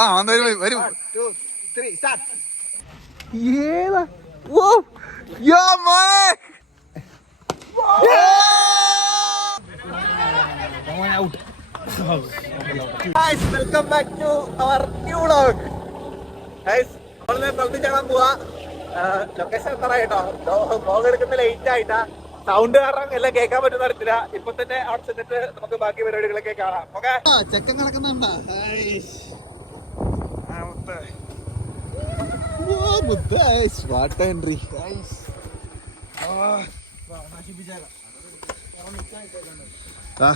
ആ വരും വരും. ഏതാ ഓ യോ മോനെ welcome back to our new vlog. നമ്മള് ചാടാൻ പോവാ. ലൊക്കേഷൻ എത്ര കേട്ടോ, വ്ലോഗ് എടുക്കുന്ന ലേറ്റ് ആയിട്ടാ. സൗണ്ട് കാരണം എല്ലാം കേൾക്കാൻ പറ്റുന്ന തരത്തില്ല. ഇപ്പൊ തന്നെ അവിടെ ചെന്നിട്ട് നമുക്ക് ബാക്കി പരിപാടികളൊക്കെ കാണാം. ഓക്കെ, ചെക്കൻ കിടക്കുന്നുണ്ടാ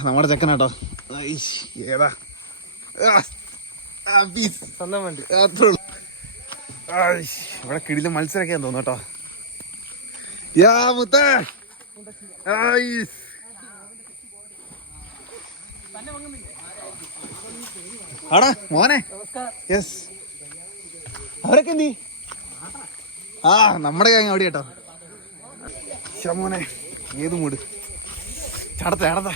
നമ്മുടെ ചെക്കനാട്ടോ. ഏതാ ഇവിടെ കിടിലും മത്സരമൊക്കെയാന്ന് തോന്നുന്നു കേട്ടോ. യാ മുത്തേ ആടാ മോനെ. യെസ്, അവരൊക്കെ എന്തി? ആ നമ്മുടെ gang അവിടെ കേട്ടോ. മോനെ ഏത് മൂട് ചടത്തെ ചടത്തെ.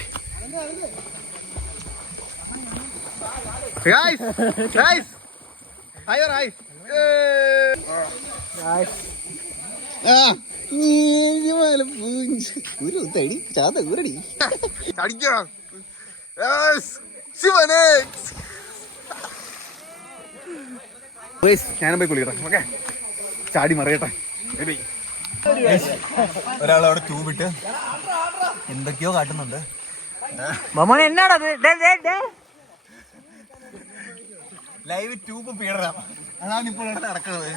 ഞാനും പോയി കുളിക്കട്ടെ. ഓക്കെ, ചാടി മറിയട്ടെ. ഒരാളവിടെ ട്യൂബിട്ട് എന്തൊക്കെയോ കാട്ടുന്നുണ്ട്. എന്നാണത്? ലൈവ് ട്യൂബ് പീഡനം, അതാണ് ഇപ്പോൾ നടക്കുന്നത്.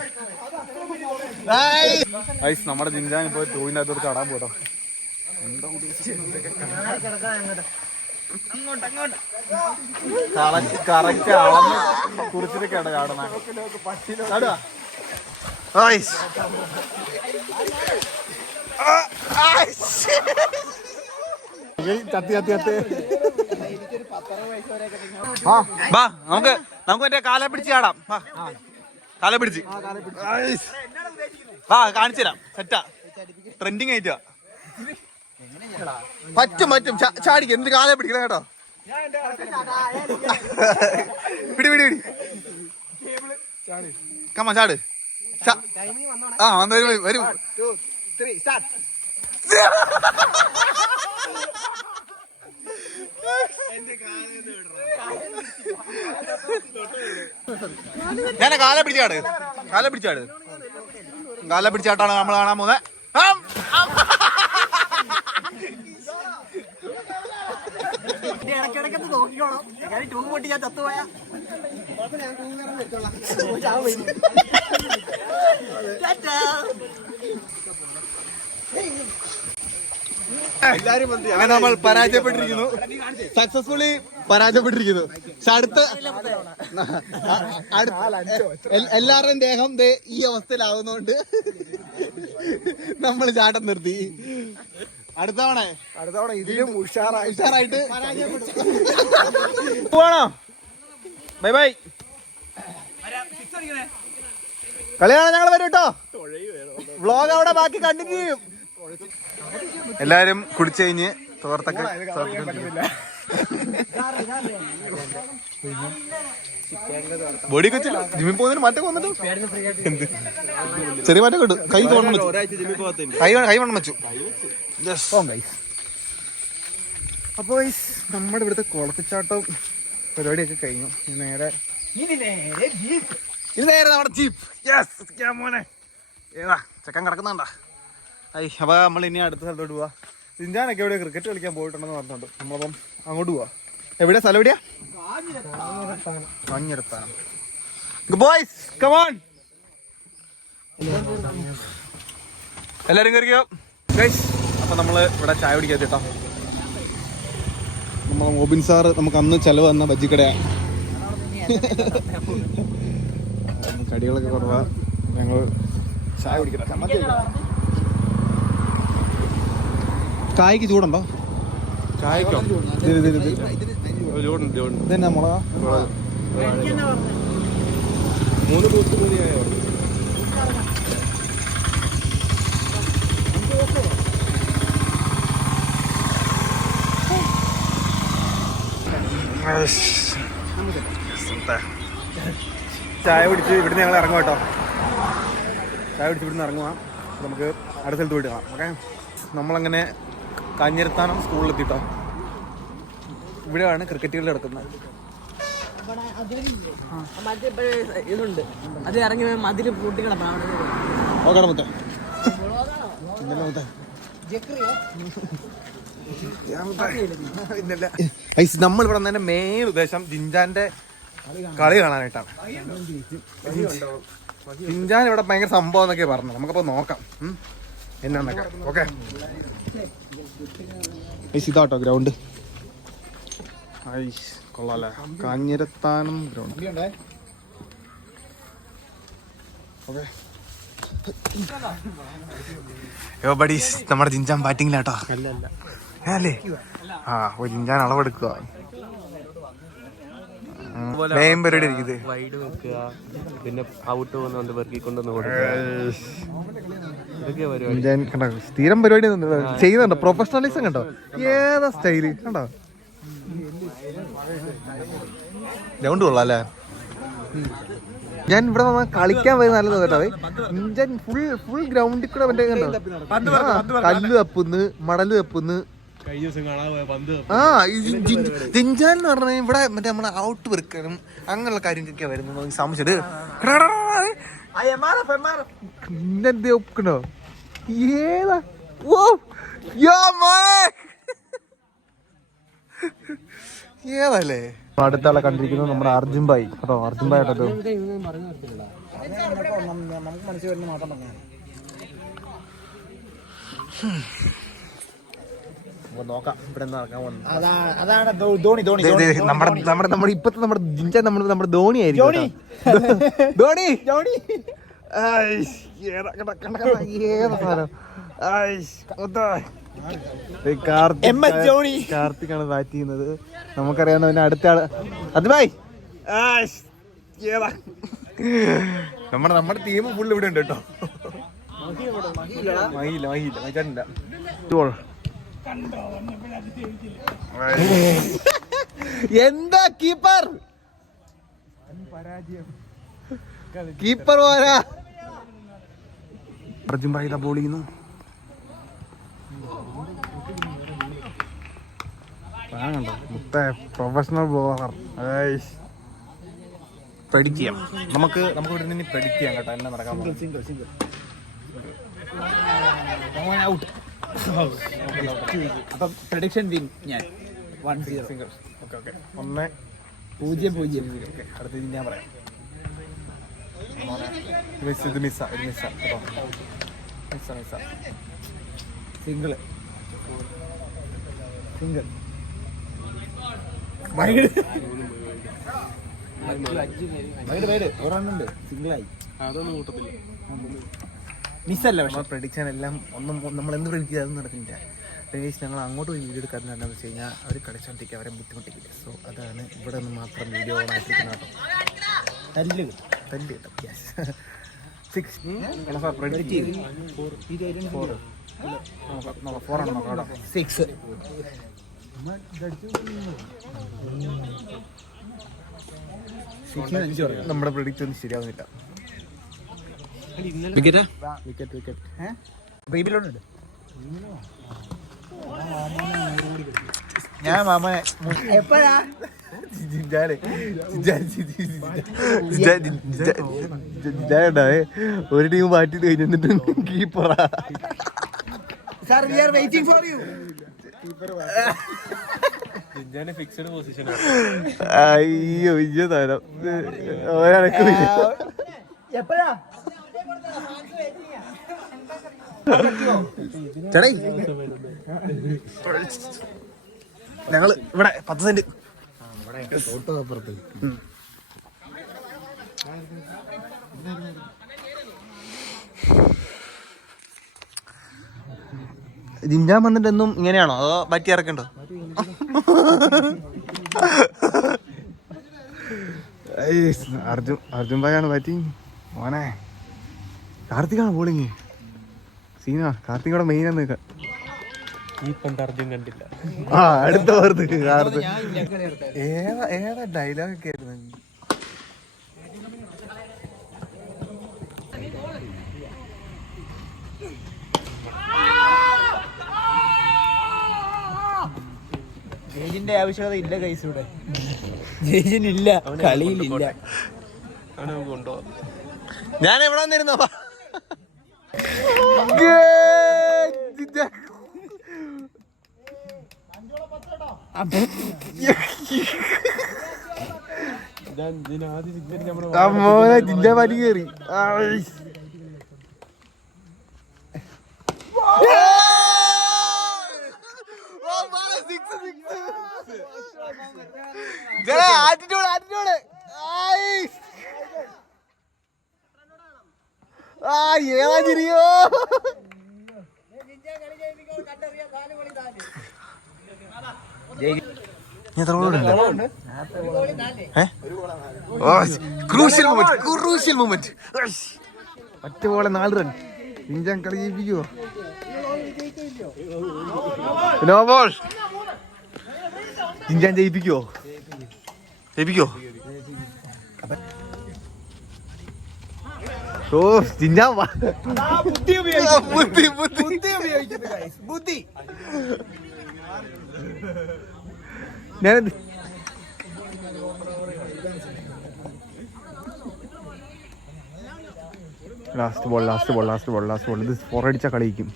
നമ്മുടെ ജിൻജാൻ ഇപ്പൊ ട്യൂബിന്റെ അകത്തോട്ട് ചാടാൻ പോട്ടോ. എന്താ കറക്റ്റ് അളന്ന് കുറിച്ചിട്ടൊക്കെയാണ് ചാടുന്നത്. നമുക്ക് മറ്റേ കാലെ പിടിച്ച് ചാടാം. കാലെ പിടിച്ച് വാ, കാണിച്ചു തരാം. സെറ്റാ, ട്രെൻഡിങ് ആയിട്ടാ. പറ്റും ചാടിക്ക്. എന്ത് കാലെ പിടിക്കണം കേട്ടോ. പിടി കമ്മ ചാട്. ആ വരും. ഞാൻ കാലെ പിടിച്ചാട്ടാണ് നമ്മൾ കാണാൻ പോകുന്നത്. ഇടയ്ക്കിടയ്ക്ക് നോക്കിക്കോണം. ട്യൂബ് പൊട്ടി ഞാൻ ചത്തുപോയാ അങ്ങനെ നമ്മൾ പരാജയപ്പെട്ടിരിക്കുന്നു, സക്സസ്ഫുള്ളി പരാജയപ്പെട്ടിരിക്കുന്നു. പക്ഷെ അടുത്ത എല്ലാവരുടെയും ദേഹം ഈ അവസ്ഥയിലാവുന്നോണ്ട് നമ്മൾ ചാട്ടം നിർത്തി. അടുത്ത തവണ ഇതിലും ഉഷാറായിട്ട് പോവാണോ? Bye bye. കളിയാണ്, ഞങ്ങൾ വരും കേട്ടോ. വ്ലോഗ് അവിടെ ബാക്കി കണ്ടിന്യൂ ചെയ്യും. എല്ലാരും കുടിച്ചു കഴിഞ്ഞ് തോർത്തൊക്കെ ബോഡി വെച്ചില്ല. ജിമ്മിൽ പോകുന്നതിന് മാറ്റം വന്നിട്ട് എന്ത് ചെറിയ മാറ്റം കിട്ടും. കൈ വണ്ണം വെച്ചു. അപ്പൊ നമ്മുടെ ഇവിടുത്തെ കുളത്തിച്ചാട്ടം പരിപാടിയൊക്കെ കഴിഞ്ഞു. ഇനി നേരെ നമ്മുടെ ജീപ്പ്. മോനെ ഏതാ ചെക്കൻ കിടക്കുന്നുണ്ടാ. അപ്പൊ നമ്മൾ ഇനി അടുത്ത സ്ഥലത്തോട്ട് പോവാ. സിഞ്ചാനൊക്കെ എവിടെ ക്രിക്കറ്റ് കളിക്കാൻ പോയിട്ടുണ്ടെന്ന് പറഞ്ഞിട്ടുണ്ട്. നമ്മളപ്പം അങ്ങോട്ട് പോവാ. എവിടെയാ സ്ഥലം? എവിടെയാ? കാഞ്ഞിരത്താനം. ബോയ്സ് കം ഓൺ, എല്ലാരും കയറിയോ ഗൈസ്? അപ്പൊ നമ്മള് ഇവിടെ ചായ കുടിക്കാൻ കേട്ടോ. നമ്മളെ മോബിൻ സാറ് നമുക്ക് അന്ന് ചെലവ് തന്ന ബജ്ജിക്കടയാ. കടികളൊക്കെ കുറവാ. ഞങ്ങൾ ചായ കുടിക്കട്ടെ. കായ്ക്ക് ചൂടുണ്ടോ? ചായക്കോ? ഇതെന്നാ മുളകാ? 3 ദിവസം കൂടിയായോ? Yes. ചായ കുടിച്ച് ഇവിടുന്ന് ഞങ്ങൾ ഇറങ്ങും കേട്ടോ. ചായ കുടിച്ച് ഇവിടുന്ന് ഇറങ്ങുക. നമുക്ക് അടുത്ത സ്ഥലത്ത് പോയിട്ട് കാണാം. ഓക്കെ, നമ്മളങ്ങനെ കാഞ്ഞിരത്താനം സ്കൂളിലെത്തിട്ടോ. ഇവിടെയാണ് ക്രിക്കറ്റ് കളി നടക്കുന്നത്. ഇതുണ്ട്, അത് ഇറങ്ങി മതില് പൂട്ടിക്കണം. നോക്കണം മുത്തേ, നമ്മളിവിടെ വന്നതിന്റെ മെയിൻ ഉദ്ദേശം ജിൻജാന്റെ കളി കാണാനായിട്ടാണ്. ജിൻജാൻ ഇവിടെ ഭയങ്കര സംഭവം എന്നൊക്കെ പറഞ്ഞു. നമുക്കപ്പോ നോക്കാം എന്നാന്നൊക്കെ. ഓക്കെ, ഇതാട്ടോ ഗ്രൗണ്ട്. കൊള്ളാല്ലേ, കാഞ്ഞിരത്താനം ഗ്രൗണ്ട്. ഓക്കെ, നമ്മുടെ ജിൻജാൻ ബാറ്റിങ്ങിലാട്ടോ. അല്ലേ? ആ, ജിൻജാൻ അളവെടുക്കുക. പരിപാടി ഇരിക്കുന്നത്. വൈഡ് വെക്കുക, പിന്നെ ഔട്ട് പോകുന്നോണ്ട് പെറുക്കിക്കൊണ്ടൊന്ന് കണ്ടോ, സ്ഥിരം പരിപാടി ചെയ്യുന്നുണ്ടോ, പ്രൊഫഷണലിസം കണ്ടോ, ഏതാ സ്റ്റൈല് കണ്ടോ. ഗ്രൗണ്ട് കൊള്ളാം അല്ലേ. ഞാൻ ഇവിടെ വന്ന് കളിക്കാൻ പോയി നല്ലത് കേട്ടോ. ഇന്ത്യൻ ഫുൾ ഗ്രൗണ്ടിൽ കൂടെ മറ്റേ കണ്ടോ, കല്ല് തപ്പുന്ന്, മടല് തപ്പുന്ന്. ആ, ജിൻജാൻ എന്ന് പറഞ്ഞാൽ ഇവിടെ മറ്റേ നമ്മളെ ഔട്ട് വെറുക്കാനും അങ്ങനെയുള്ള കാര്യങ്ങളൊക്കെ വരുന്നത് സംശയം. ഒക്കണോ ഏതാ? ഓ ഏതല്ലേ. അടുത്ത ആളെ കണ്ടിരിക്കുന്നത് നമ്മുടെ അർജുൻ ഭായി കേട്ടോ. അർജുൻ ഭായി കേട്ടോ. നോക്കാം ഇവിടെ നടക്കാൻ പോകുന്നത്. നമ്മുടെ ഇപ്പത്തെ നമ്മുടെ ജിൻജാൻ നമ്മുടെ ധോണി ആയിരിക്കും. ധോണി കാർത്തിക്കാണ് ബാറ്റ് ചെയ്യുന്നത്. നമുക്കറിയാവുന്ന പിന്നെ അടുത്ത ആള് അത് ഭായ്. നമ്മുടെ ടീം ഫുള്ള് ഇവിടെ ഉണ്ട് കേട്ടോ. എന്താ കീപ്പർ പോരാ. അർജുൻ ഭായി ഇതാ ബോൾ ചെയ്യുന്നു. Professional bowler. പ്രെഡിക്റ്റ് ചെയ്യാം നമുക്ക് ഇവിടെ നിന്ന് പ്രെഡിക്റ്റ് ചെയ്യാം കേട്ടോ എല്ലാം നടക്കാൻ പോകും. അപ്പം പ്രഡിക്ഷൻ വിൻ ഞാൻ 1-0. ഓക്കെ 1-0. അടുത്ത ഞാൻ പറയാം. ഇത് മിസ്സാ സിംഗിള് ഒരെണ്ണുണ്ട് സിംഗിളായി. അതൊന്നും കൂട്ടത്തില്ല, മിസ്സല്ല. പക്ഷെ പ്രഡിക്ഷൻ എല്ലാം ഒന്നും നമ്മൾ എന്ത് പ്രഡിക്റ്റ് അതൊന്നും നടക്കുന്നില്ല. പ്രത്യേകിച്ച് ഞങ്ങൾ അങ്ങോട്ട് വീഡിയോ എടുക്കാറുണ്ട്. എന്താണെന്ന് വെച്ച് കഴിഞ്ഞാൽ അവർ കളിച്ചോണ്ടിരിക്കുക, അവരെ ബുദ്ധിമുട്ടിക്കില്ല. സോ അതാണ് ഇവിടെ നിന്ന് മാത്രം വീഡിയോ ഓണായിട്ടിരിക്കുന്ന കേട്ടോ. തല്ല് കിട്ടും. യെസ് 6 നമ്മുടെ പ്രഡിക്റ്റ് ഒന്നും ശരിയാവുന്നില്ല. വിക്കറ്റ് ഞാൻ മാമനെ എപ്പോഴാ ഒരു ടീം മാറ്റി കഴിഞ്ഞിട്ട് കീപ്പറാ. Fixed position. അയ്യോ ഇയ്യ തരം ഒരാൾക്ക് എപ്പോഴാ ചേട്ടാ ഞങ്ങള് ഇവിടെ 10 സെന്റ് ജിൻജാൻ വന്നിട്ട് എന്നും ഇങ്ങനെയാണോ അതോ ബാറ്റി ഇറക്കണ്ടോ? അർജുൻ ഭായാണ് ബാറ്റിങ്. മോനെ കാർത്തികാണ് ബോളിങ്. സീനാ കാർത്തികോടെ മെയിൻ ആണ്. ഈ പന്ത് അർജുൻ കണ്ടില്ല. ആ അടുത്ത ഏതാ ഡയലോഗ് ഒക്കെ ആയിരുന്നു. ജയിച്ചിന്റെ ആവശ്യകത ഇല്ല കൈസ് ഇവിടെ. ജയിച്ചിനില്ല, കളിയിലില്ല. അവനെ നമുക്ക് കൊണ്ടുപോകാം. ഞാൻ എവിടെ വന്നിരുന്നോ? മോനെ ജിന്റെ വലി കയറി. Attitude attitude. ഏതാ ചിരിയോ? Crucial moment. ഒറ്റ പോലെ 4 റൺ. ഇന്ത്യൻ കളി ജയിപ്പിക്കുവോ? No ball. ഇന്ത്യൻ ജയിപ്പിക്കുവോ? ജയിപ്പിക്കോ? ഓ ചിഞ്ചാൻ ബുദ്ധി ഞാൻ ലാസ്റ്റ് ബോൾ ഇത് 4 അടിച്ചാൽ കളിക്കും.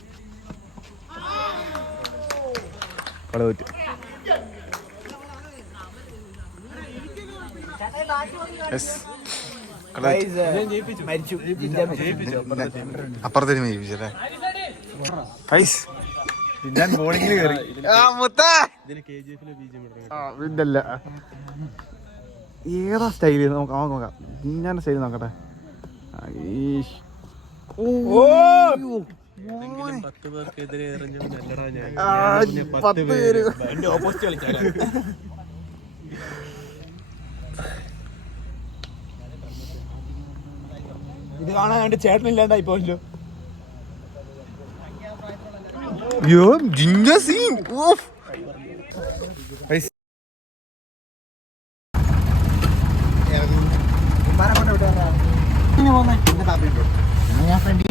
കളി തോറ്റു. അപ്പുറത്തേക്ക് ജയിപ്പിച്ചല്ലേ? ഞാൻ ബോളിങ്ങിൽ കയറി. ഇതല്ല ഏതാ സ്റ്റൈല്? നോക്കാം. ഞാൻ സ്റ്റൈല് നോക്കട്ടെ. 10 പേർക്കെതിരെ എറിഞ്ഞത് നല്ലടാ ഞാൻ. 10 പേര് ഓപ്പോസിറ്റ് കളിച്ചാൽ ഇത് കാണാൻ കണ്ട് ചേട്ടനില്ലാണ്ടായി പോയല്ലോ. ജിഞ്ച സീൻ. ഞാൻ ഫ്രണ്ട്